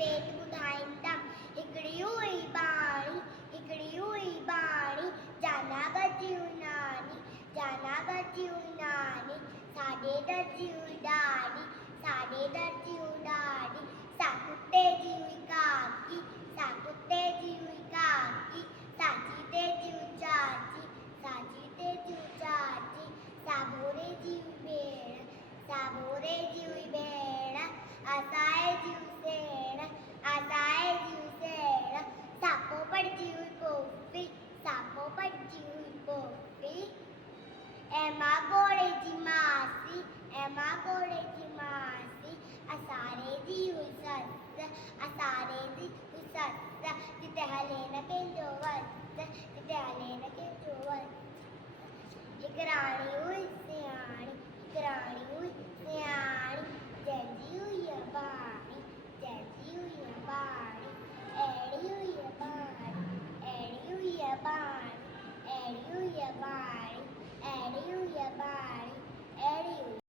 पेट ॿुधाईंदमि हिकिड़ी हुई बाणी जाना गॾजी हुई नानी साॾे दर्जी हुई ॾाढी सा कुत्ते जी हुई काकी साची तेजी हुई चाची सा भोरे जी हुई भेण असाए जी हुई सेण सा पोपट जी हुई पोपी एमा घोड़े जी मासी असारे जी हुई सस जिते हले न कंहिंजो वस